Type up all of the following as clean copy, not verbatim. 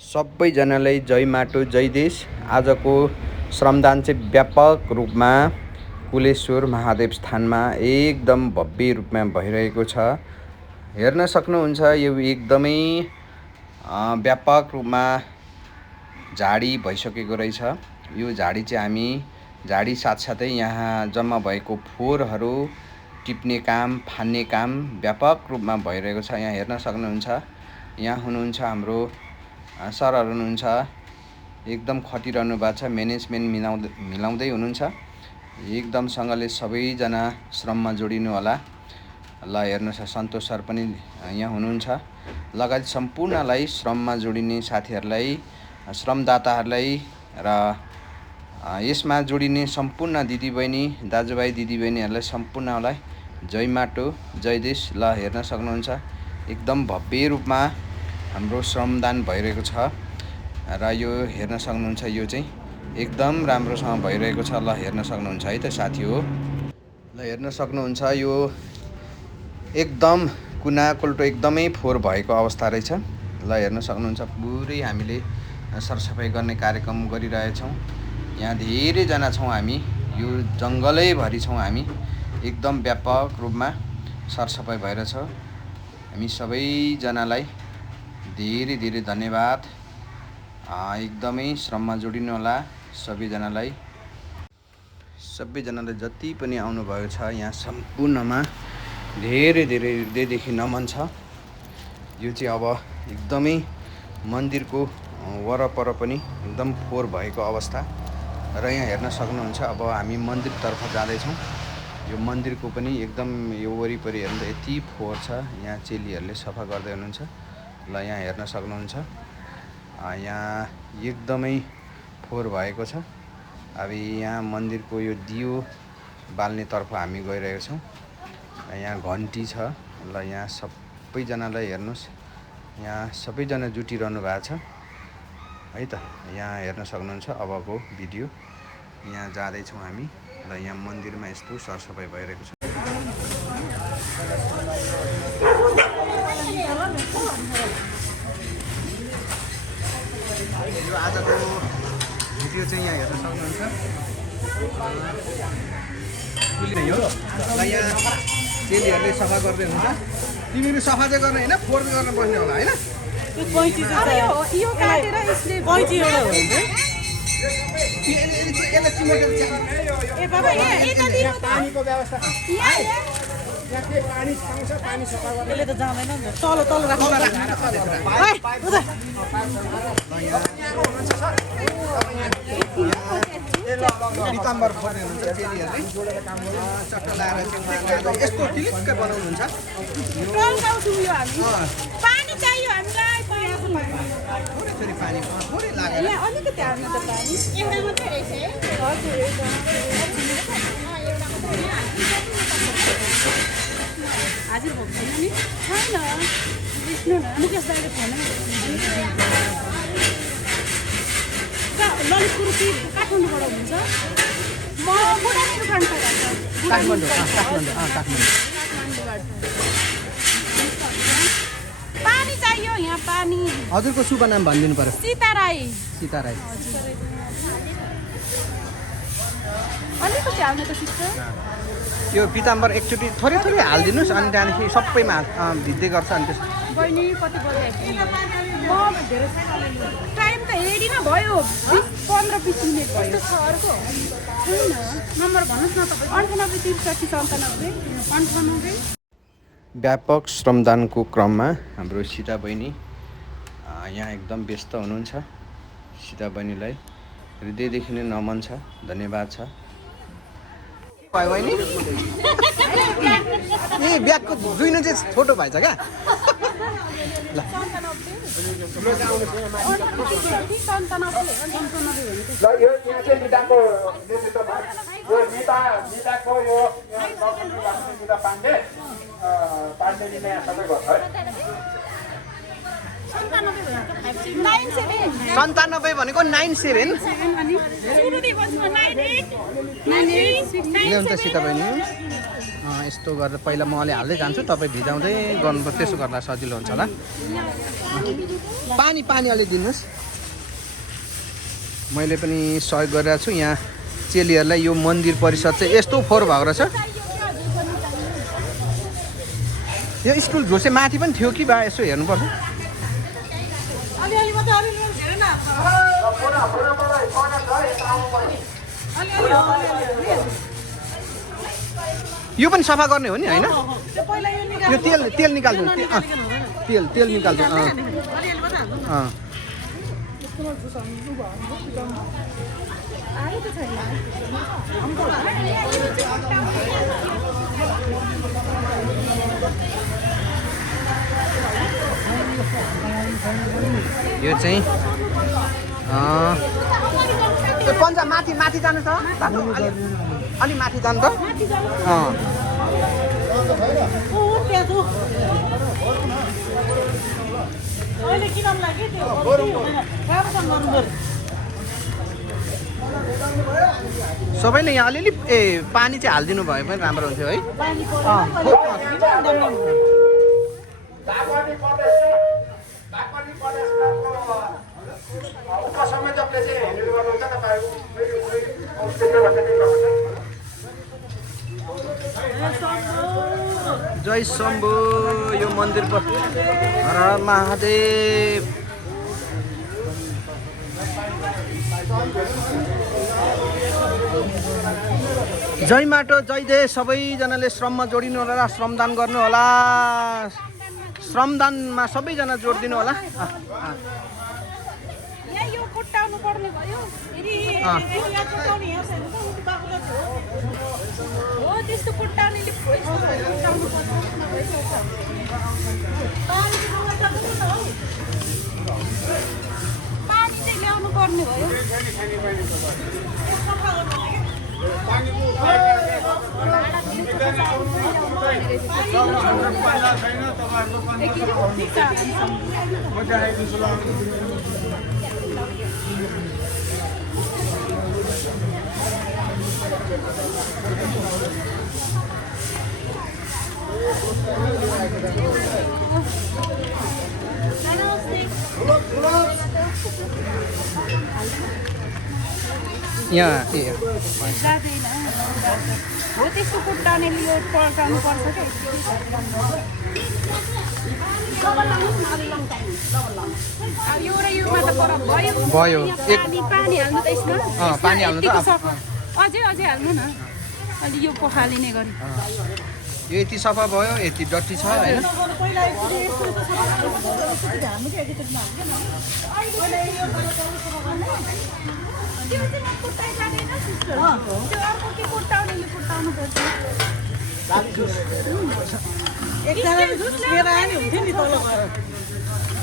सबैजनालाई जय माटो जय देश। आजको श्रमदान चाहिँ व्यापक रूपमा कुलेश्वर महादेव स्थानमा एकदम भव्य रूपमा भइरहेको छ। हेर्न सक्नुहुन्छ यो एकदमै व्यापक रूपमा झाडी भइसकेको रहेछ। यो झाडी चाहिँ हामी झाडी साथसाथै यहाँ जम्मा भएको फोहोरहरू टिप्ने काम फान्ने काम व्यापक रूपमा भइरहेको छ। यहाँ हेर्न सक्नुहुन्छ। यहाँ हुनुहुन्छ हाम्रो सरहरू हुनुहुन्छ, एकदम खटिरहनु भएको छ। म्यानेजमेन्ट मिलाउँदै हुनुहुन्छ। एकदमसँगले सबैजना श्रममा जोडिनु होला। ल हेर्नुहोस्, सन्तोष सर पनि यहाँ हुनुहुन्छ। लगायत सम्पूर्णलाई श्रममा जोडिने साथीहरूलाई, श्रमदाताहरूलाई र यसमा जोडिने सम्पूर्ण दिदीबहिनी दाजुभाइ दिदीबहिनीहरूलाई सम्पूर्णलाई जय माटो जय देश। ल हेर्न सक्नुहुन्छ एकदम भव्य रूपमा हाम्रो श्रमदान भइरहेको छ र यो हेर्न सक्नुहुन्छ। यो चाहिँ एकदम राम्रोसँग भइरहेको छ। ल हेर्न सक्नुहुन्छ है त साथी हो। ल हेर्न सक्नुहुन्छ यो एकदम कुना कोल्टो एकदमै फोहोर भएको अवस्था रहेछ। ल हेर्न सक्नुहुन्छ पुरै हामीले सरसफाइ गर्ने कार्यक्रम गरिरहेछौँ। यहाँ धेरैजना छौँ हामी, यो जङ्गलैभरि छौँ हामी। एकदम व्यापक रूपमा सरसफाइ भइरहेछ। हामी सबैजनालाई धेरै धेरै धन्यवाद। एकदमै श्रममा जोडिनु होला। सबैजनालाई जति पनि आउनुभएको छ यहाँ सम्पूर्णमा धेरै धेरै हृदयदेखि नमन छ। यो चाहिँ अब एकदमै मन्दिरको वरपर पनि एकदम फोहोर भएको अवस्था र यहाँ हेर्न सक्नुहुन्छ। अब हामी मन्दिरतर्फ जाँदैछौँ। यो मन्दिरको पनि एकदम यो वरिपरि हेर्दा यति फोहोर छ। यहाँ चेलीहरूले सफा गर्दै हुनुहुन्छ। ल यहाँ हेर्न सक्नुहुन्छ। यहाँ एकदमै फोहोर भएको छ। अब यहाँ मन्दिरको यो दियो बाल्नेतर्फ हामी गइरहेको छौँ। यहाँ घन्टी छ। ल यहाँ सबैजनालाई हेर्नुहोस्, यहाँ सबैजना जुटिरहनु भएको छ है त। यहाँ हेर्न सक्नुहुन्छ अबको भिडियो। यहाँ जाँदैछौँ हामी। ल यहाँ मन्दिरमा यस्तो सरसफाइ भइरहेको छ। यो आजको भिडियो चाहिँ यहाँ हेर्न सक्नुहुन्छ। यहाँ चेलीहरूले सफा गर्दै हुन्छ। तिमीले सफा चाहिँ गर्ने होइन, फोहोर गर्न बस्ने होला होइन। पानीको व्यवस्था पानी पाउँछ, पानी सफा गर्दै त जाँदैन नि त। तल राख्नु पिताम्बर फोर्ने हुन्छ चेलीहरूले चट्ट लाएर यस्तो टिलिक्क बनाउनुहुन्छ। पानी चाहियो हामीलाई, थोरै पानी थोरै लागेर अलिकति हाल्नु त पानी एउटा मात्रै रहेछ है। हजुर हाजिर भएको छैन नि? छैन। विष्णु मुकेश दाइले फोन ललितपुर कि काठमाडौँबाट हुन्छ। म बुढानीको काठमाडौँ। पानी चाहियो यहाँ, पानी। हजुरको शुभ नाम भनिदिनु पर्यो। सीता राई। अलिकति हाल्नु त ठिक छ। यो पिताम्बर एकचोटि थोरै हालिदिनुहोस् अनि त्यहाँदेखि सबैमा भिज्दै गर्छ। अनि त्यस बहिनी कति बजे म धेरै टाइम त हेरिन भयो, 15-20 मिनट भयो। छ अर्को छैन नम्बर भन्नुहोस् न तपाईँ। 98 63 97 व्यापक श्रमदानको क्रममा हाम्रो सीता बहिनी यहाँ एकदम व्यस्त हुनुहुन्छ। सीता बहिनीलाई हृदयदेखि नै नमन छ, धन्यवाद छ। बहिनी ए ब्यागको दुई चाहिँ छोटो भएछ क्या। ल यो यहाँ चाहिँ निदाको नेतृत्वमा यो निदाको यो निदा पाण्डेले यहाँ सबै गर्छ है। 97 भनेको 97 ल्याउनु त सीता बहिनी। यस्तो गरेर पहिला म अलि हाल्दै जान्छु, तपाईँ भिजाउँदै गर्नुपर्छ, त्यसो गर्दा सजिलो हुन्छ होला। पानी पानी अलि दिनुहोस्। मैले पनि सहयोग गरिरहेको छु यहाँ चेलीहरूलाई। यो मन्दिर परिसर चाहिँ यस्तो फोहोर भएको रहेछ। यो स्कुल झोसे माथि पनि थियो कि बा, यसो हेर्नुपर्छ। यो पनि सफा गर्ने हो नि होइन? यो तेल तेल निकाल्नु, तेल निकाल्नु। यो चाहिँ पन्जा माथि माथि जानु त, अलि माथि जानु त। सबैले यहाँ अलिअलि पानी चाहिँ हालिदिनु भयो पनि राम्रो हुन्थ्यो है। जय शम्भु। यो मन्दिर हर महादेव। जय माटो जय देश। सबैजनाले श्रममा जोडिनु होला, श्रमदान गर्नु होला। श्रमदानमा सबैजना जोडिदिनु होला। पानी चाहिँ ल्याउनु पर्ने भयो। यहाँ हो त्यस्तो कुट्टाने लियो पल्टाउनु पर्छ क्या। यो र योमा त पर भयो। पानी हाल्नु त यसमा। पानी हाल्नु त अझै हाल्नु न। अलि यो पखालिने गरी यो यति सफा भयो, यति डट्टी छ होइन?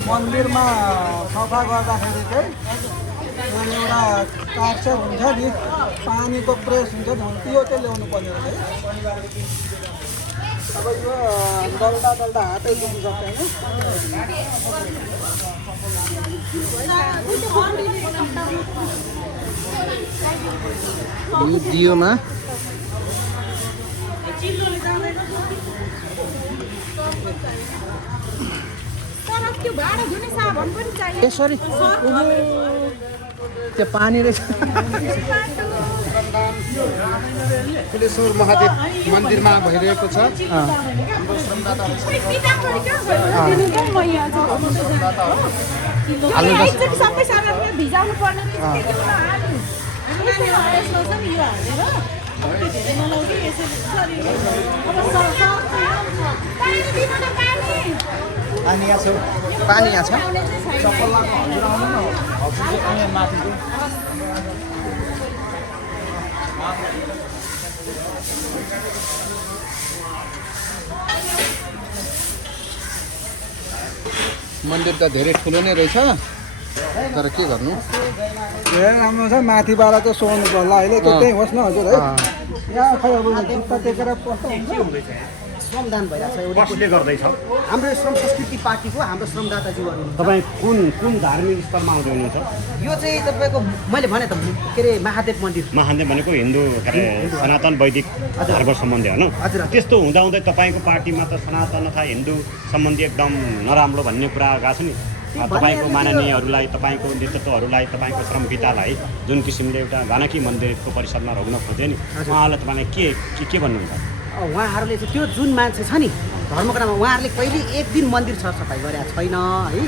मन्दिरमा सफा गर्दाखेरि चाहिँ एउटा काठ चाहिँ हुन्छ नि, पानीको प्रेस हुन्छ नि, त्यो चाहिँ ल्याउनु पर्ने रहेछ है। अब यो डल्दा डल्दा हातै दुख्नु सक्छ होइन? दियोमा यसरी त्यो पानी रहेछ। कुलेश्वर महादेव मन्दिरमा भइरहेको छ। पानी यहाँ छ। मन्दिर त धेरै ठुलो नै रहेछ, तर के गर्नु, धेरै राम्रो छ। माथिबाट चाहिँ सोध्नु पर्ला अहिले, त्यो त्यही होस् न हजुर है। यहाँ खै अब जुत्ता टेकेर पस्दा हुन्छ। श्रमदान भइरहेको छ कसले गर्दैछ हाम्रो श्रम संस्कृति पार्टीको हाम्रो श्रमदाताजीहरू तपाईँ कुन धार्मिक स्थलमा आउँदै हुनुहुन्छ यो चाहिँ तपाईँको मैले भने त के अरे महादेव मन्दिर महादेव भनेको हिन्दू के अरे सनातन वैदिक धर्म सम्बन्धी होइन हजुर। त्यस्तो हुँदाहुँदै तपाईँको पार्टीमा त सनातन अथवा हिन्दू सम्बन्धी एकदम नराम्रो भन्ने कुरा गएको छ नि तपाईँको माननीयहरूलाई तपाईँको नेतृत्वहरूलाई तपाईँको श्रमपितालाई जुन किसिमले एउटा जानकी मन्दिरको परिसरमा रोक्न खोज्यो नि उहाँलाई तपाईँले के भन्नुहुन्छ उहाँहरूले चाहिँ त्यो जुन मान्छे छ नि धर्मको नाममा उहाँहरूले कहिले एक दिन मन्दिर सरसफाइ गरेको छैन है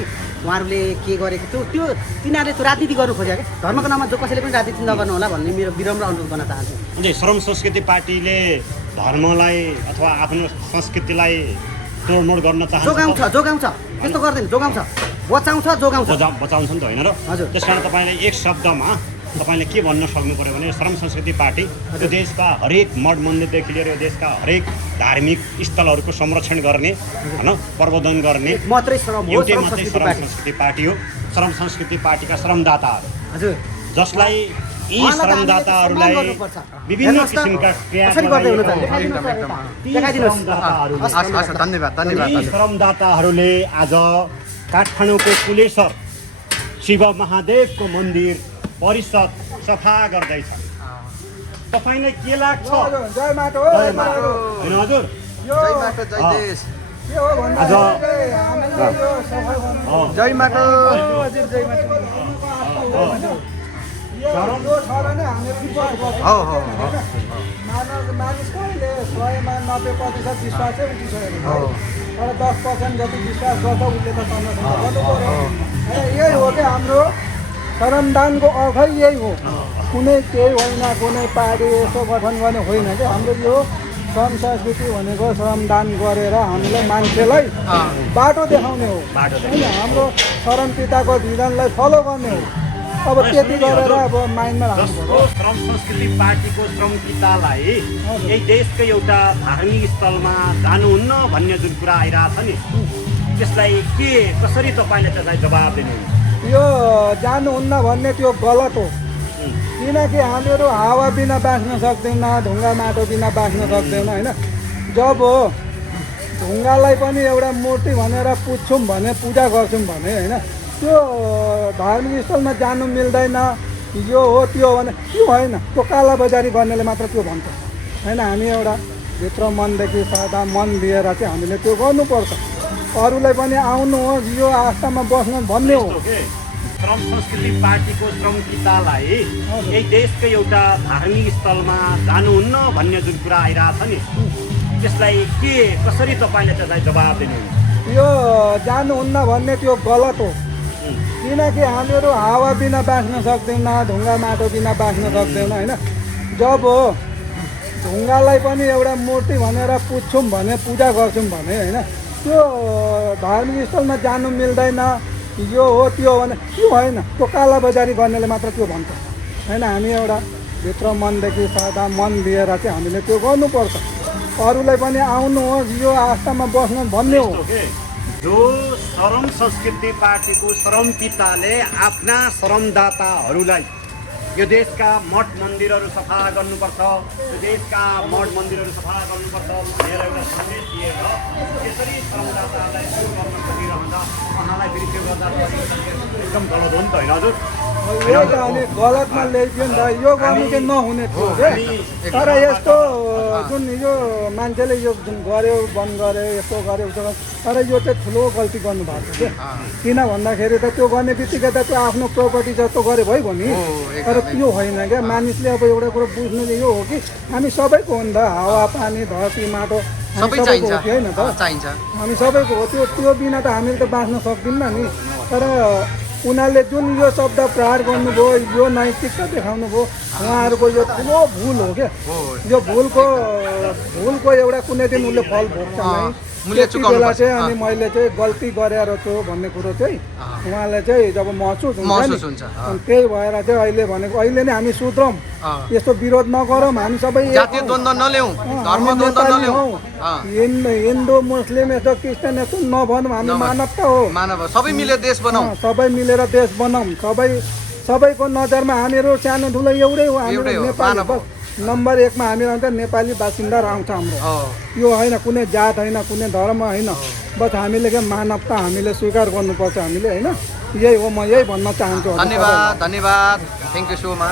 उहाँहरूले के गरेको त्यो तिनीहरूले त्यो राजनीति गर्नु खोजेको क्या धर्मको नाममा जो कसैले पनि राजनीति नगर्नु होला भन्ने मेरो विनम्र अनुरोध गर्न चाहन्छु अझै श्रम संस्कृति पार्टीले धर्मलाई अथवा आफ्नो संस्कृतिलाई तोडमोड गर्न चाहन्छ जोगाउँछ त्यस्तो गर्दैन जोगाउँछ बचाउँछ जोगाउँछ बचाउँछ नि त होइन र हजुर। त्यस कारण तपाईँले एक शब्दमा तपाईँले के भन्न सक्नु पऱ्यो भने श्रम संस्कृति पार्टी यो देशका हरेक मठ मन्दिरदेखि लिएर यो देशका हरेक धार्मिक स्थलहरूको संरक्षण गर्ने होइन प्रवर्धन गर्ने मात्रै श्रम हो एउटै श्रम मात्रै संस्कृति श्रम पार्टी संस्कृति पार्टी हो श्रम संस्कृति पार्टीका श्रमदाताहरू हजुर जसलाई यी उहाँलाई त हामीले श्रमदाताहरूलाई सम्मान गर्नुपर्छ। विभिन्न हेर्नुहोस् त, किसिमका कसरी गर्दै हुनुहुन्छ? यी श्रमदाताहरूले आज काठमाडौँको कुलेश्वर शिव महादेवको मन्दिर परिसर सफा गर्दैछ तपाईँलाई के लाग्छ जय माटो होइन हजुर जय माटो जय देश के हो भन्दा आज हामीले यो सफा गर्नु जय माटो हजुर जय माटो यो छ र नै हामीले विश्वास गर्छौँ हो मानिस कहिले 100मा 90% विश्वास चाहिँ उठिसकेको छ तर 10% जति विश्वास गर्छ उसले त संरक्षण गर्नु पर्यो यही हो कि हाम्रो श्रमदानको अर्थै यही हो कुनै केही होइन कुनै पार्टी यस्तो गठन गर्ने होइन कि हाम्रो यो श्रम संस्कृति भनेको श्रमदान गरेर हामीलाई मान्छेलाई बाटो देखाउने हो होइन हाम्रो श्रम पिताको विधानलाई फलो गर्ने हो अब त्यति गरेर अब माइन्डमा राख्नु जसको श्रम संस्कृति पार्टीको श्रम पितालाई यही देशको एउटा धार्मिक स्थलमा जानुहुन्न भन्ने जुन कुरा आइरहेछ नि त्यसलाई कसरी तपाईँले त्यसलाई जवाब दिनुहुन्छ यो जानुहुन्न भन्ने त्यो गलत हो किनकि हामीहरू हावा बिना बाँच्न सक्दैन ढुङ्गा माटो बिना बाँच्न सक्दैन होइन जब ढुङ्गालाई पनि एउटा मूर्ति भनेर पुज्छौँ भने पूजा गर्छौँ भने होइन त्यो धार्मिक स्थलमा जानु मिल्दैन यो हो त्यो भने त्यो होइन त्यो कालाबजारी गर्नेले मात्र त्यो भन्छ होइन हामी एउटा भित्र मनदेखि सदा मन लिएर चाहिँ हामीले त्यो गर्नुपर्छ अरूलाई पनि आउनुहोस् यो आस्थामा बस्नु भन्ने हो श्रम संस्कृति पार्टीको श्रम पितालाई यही देशको एउटा धार्मिक स्थलमा जानुहुन्न भन्ने जुन कुरा आइरहेछ नि त्यसलाई कसरी तपाईँले त्यसलाई जवाब दिनुहुन्छ यो जानुहुन्न भन्ने त्यो गलत हो किनकि हामीहरू हावा बिना बाँच्न सक्दैन ढुङ्गा माटो बिना बाँच्न सक्दैन होइन जब ढुङ्गालाई पनि एउटा मूर्ति भनेर पुज्छौँ भने पूजा गर्छौँ भने होइन त्यो धार्मिक स्थलमा जानु मिल्दैन यो हो त्यो भने त्यो होइन त्यो कालाबजारी गर्नेले मात्र त्यो भन्छ होइन हामी एउटा भित्र मनदेखि सदा मन लिएर चाहिँ हामीले त्यो गर्नुपर्छ अरूलाई पनि आउनुहोस् यो आस्थामा बस्नु भन्ने हो जो श्रम संस्कृति पार्टीको श्रम पिताले आफ्ना श्रमदाताहरूलाई यो देशका मठ मन्दिरहरू सफा गर्नुपर्छ यो देशका मठ मन्दिरहरू सफा गर्नुपर्छ भनेर एउटा सन्देश दिएर यसरी श्रमदाताहरूलाई सुरु गर्न सकिरहँदा उहाँलाई फेरि त्यो गर्दा एकदम गलत हो नि त होइन हजुर यही त अनि गलतमा ल्याइदियो नि त यो गर्नु चाहिँ नहुने थियो तर यस्तो जुन यो मान्छेले यो जुन गर्यो बन्द गर्यो यस्तो गर्यो उस्तो गर्यो तर यो चाहिँ ठुलो गल्ती गर्नुभएको छ किन भन्दाखेरि त त्यो गर्ने बित्तिकै त त्यो आफ्नो प्रोपर्टी जस्तो गरे भइगयो नि तर त्यो होइन क्या मानिसले अब एउटा कुरो बुझ्नु चाहिँ यो हो कि हामी सबैको हो नि त हावा पानी धरती माटो हामी सबैको हो कि होइन त हामी सबैको हो त्यो बिना त हामीले त बाँच्न सक्दैनौँ नि तर उनीहरूले जुन यो शब्द प्रहार गर्नुभयो यो नैतिकता देखाउनु भयो उहाँहरूको यो ठुलो भुल हो क्या यो भुलको एउटा कुनै दिन उसले फल भोग्छ नै त्यति बेला चाहिँ अनि मैले चाहिँ गल्ती गरेर छु भन्ने कुरो चाहिँ उहाँलाई चाहिँ जब महसुस हुन्छ अनि त्यही भएर चाहिँ अहिले भनेको अहिले नै हामी सुध्रौँ यस्तो विरोध नगरौँ हामी सबै हिन्दू मुस्लिम यस्तो क्रिस्चियन यस्तो नभनौँ हामी मानवता हो सबै मिलेर देश बनाऊ सबै मिलेर देश बनाऊँ सबैको नजरमा हामीहरू सानो ठुलो एउटै हो हामीहरू नेपाली नम्बर 1 मा हामी रहन्छ नेपाली बासिन्दा आउँछ हाम्रो यो होइन कुनै जात होइन कुनै धर्म होइन बस हामीले के मानवता हामीले स्वीकार गर्नुपर्छ हामीले होइन यही हो म यही भन्न चाहन्छु धन्यवाद धन्यवाद थ्याङ्क यू सो मच